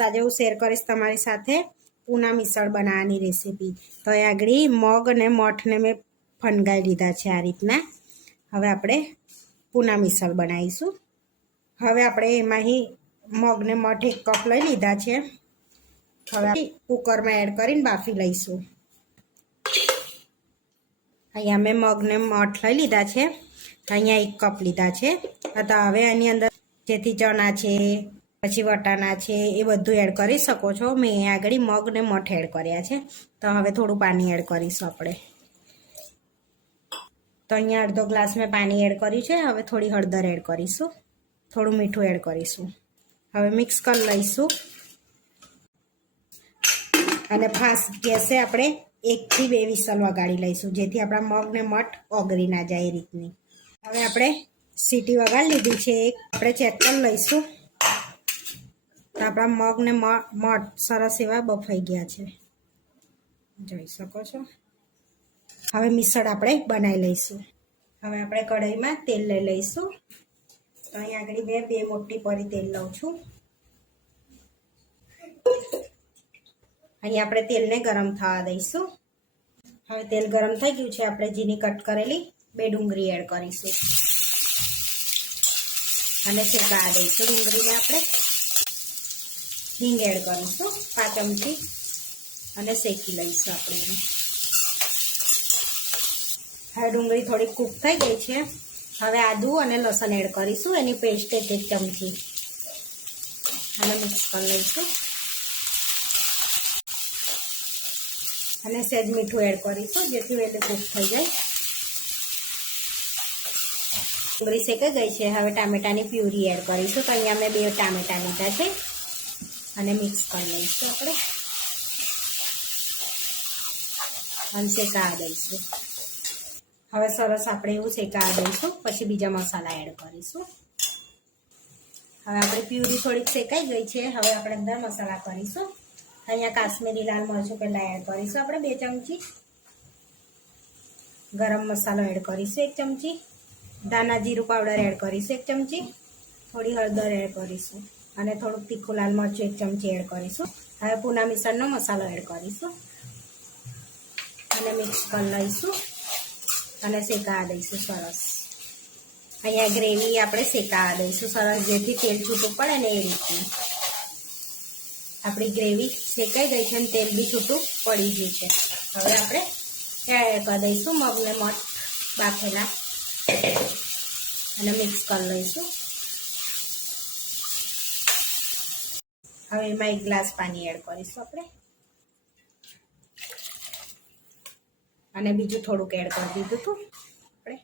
આજે હું શેર કરીશ તમારી સાથે પૂના મિસળ બનાવવાની રેસીપી તો એ આગળ મગ અને મઠને મેં ફણગાઈ લીધા છે આ રીતના. હવે આપણે પૂના મિસળ બનાવીશું. હવે આપણે એમાંથી મગને મઠ એક કપ લઈ લીધા છે. હવે કુકરમાં એડ કરીને બાફી લઈશું. અહીંયા મેં મગને મઠ લઈ લીધા છે. અહીંયા એક કપ લીધા છે. તો હવે એની અંદર જેથી ચણા છે પછી વટાણા છે એ બધું એડ કરી શકો છો. મેં આગળ મગ ને મઠ એડ કર્યા છે. તો હવે થોડું પાણી એડ કરીશું આપણે. તો અહીંયા અડધો ગ્લાસ મેં પાણી એડ કર્યું છે. હવે થોડી હળદર એડ કરીશું. થોડું મીઠું એડ કરીશું. હવે મિક્સ કરી લઈશું. અને ફાસ્ટ ગેસે આપણે એકથી બે વિસલ વગાડી લઈશું, જેથી આપણા મગ ને મઠ ઓગળી ના જાય એ રીતની. હવે આપણે સીટી વગાડી લીધી છે. એક આપણે ચેક કરી લઈશું. તો આપણા મગ ને મઠ સરસ એવા બફાઈ ગયા છે. જોઈ શકો છો. હવે મિસળ આપણે બનાવી લઈશું. હવે આપણે કઢાઈમાં તેલ લઈ લઈશું. તો અહીંયા આગળ મેં બે મોટી પરી તેલ લઉં છું. અહીંયા આપણે તેલને ગરમ થવા દઈશું. હવે તેલ ગરમ થઈ ગયું છે, આપણે જીની કટ કરેલી બે ડુંગળી એડ કરીશું. અને શેકા દઈશું ડુંગળીને આપણે. હિંગ એડ કરીશું, પાંચ ચમચી. અને શેકી લઈશું આપણે હવે ડુંગળી થોડી કૂક થઈ ગઈ છે. હવે આદું અને લસણ એડ કરીશું, એની પેસ્ટ એક એક ચમચી. અને મિક્સ કરી લઈશું. અને સહેજ મીઠું એડ કરીશું, જેથી એટલે કૂક થઈ જાય. ડુંગળી શેકાઈ ગઈ છે. હવે ટામેટાની પ્યુરી એડ કરીશું, તો અહીંયા મેં બે ટામેટા લીધા છે. અને મિક્સ કરી લઈશું આપણે. અને શેકા દઈશું હવે સરસ આપણે એવું શેકા દઈશું, પછી બીજા મસાલા એડ કરીશું. હવે આપણે પ્યુરી થોડીક શેકાઈ ગઈ છે, હવે આપણે અંદર મસાલા કરીશું. અહીંયા કાશ્મીરી લાલ મરચું પહેલાં એડ કરીશું આપણે બે ચમચી. ગરમ મસાલો એડ કરીશું એક ચમચી. ધાના જીરું પાવડર એડ કરીશું એક ચમચી. થોડી હળદર એડ કરીશું. અને થોડુંક તીખું લાલ મરચું એક ચમચી એડ કરીશું. હવે પૂના મિશ્રણનો મસાલો એડ કરીશું. અને મિક્સ કરી લઈશું. અને શેકા દઈશું સરસ. અહીંયા ગ્રેવી આપણે શેકા દઈશું સરસ, જેથી તેલ છૂટું પડે ને એ રીતનું આપણી ગ્રેવી શેકાઈ ગઈ છે અને તેલ બી છૂટું પડી ગયું છે. હવે આપણે એડ કરી દઈશું મગને મઠ બાફેલા. અને મિક્સ કરી લઈશું. હવે એમાં એક ગ્લાસ પાણી એડ કરીશું આપણે. અને બીજું થોડુંક એડ કરી દીધું હતું આપણે.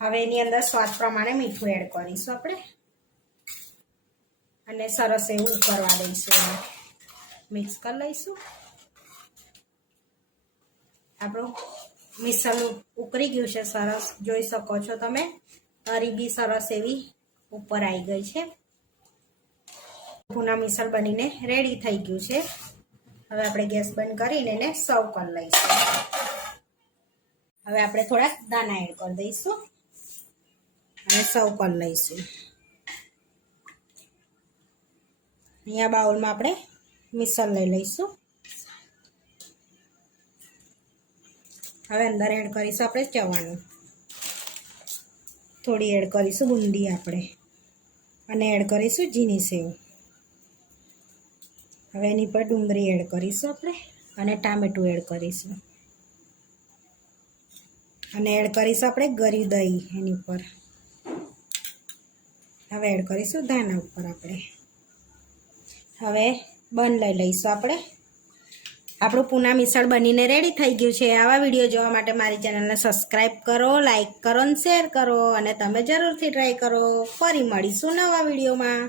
હવે એની અંદર સ્વાદ પ્રમાણે મીઠું એડ કરીશું આપણે. અને સરસ એવું કરવા દઈશું મિક્સ કરી લઈશું. આપણું મિસલ ઉકળી ગયું છે સરસ. જોઈ શકો છો તમે. તરી બી સરસ એવી ઉપર આવી ગઈ છે. પૂના મિસળ બનીને રેડી થઈ ગયું છે. હવે આપણે ગેસ બંધ કરીને એને સર્વ કરી લઈશું. હવે આપણે થોડા દાણા એડ કરી દઈશું અને સર્વ કરી લઈશું. અહીંયા બાઉલમાં આપણે મિસળ લઈ લઈશું. હવે અંદર એડ કરીશું આપણે ચવાનું થોડી એડ કરીશું બુંદી આપણે. અને એડ કરીશું ઝીણી સેવ. હવે એની પર ડુંગળી એડ કરીશું આપણે અને ટામેટું એડ કરીશું. અને એડ કરીશું આપણે ગરી દહીં એની પર હવે એડ કરીશું ધાના ઉપર આપણે. હવે બન લઈ લઈશું આપણે. આપણું પૂના મિસળ બનીને રેડી થઈ ગયું છે. આવા વીડિયો જોવા માટે મારી ચેનલને સબસ્ક્રાઈબ કરો લાઈક કરો અને શેર કરો અને તમે જરૂરથી ટ્રાય કરો. ફરી મળીશું નવા વિડીયોમાં.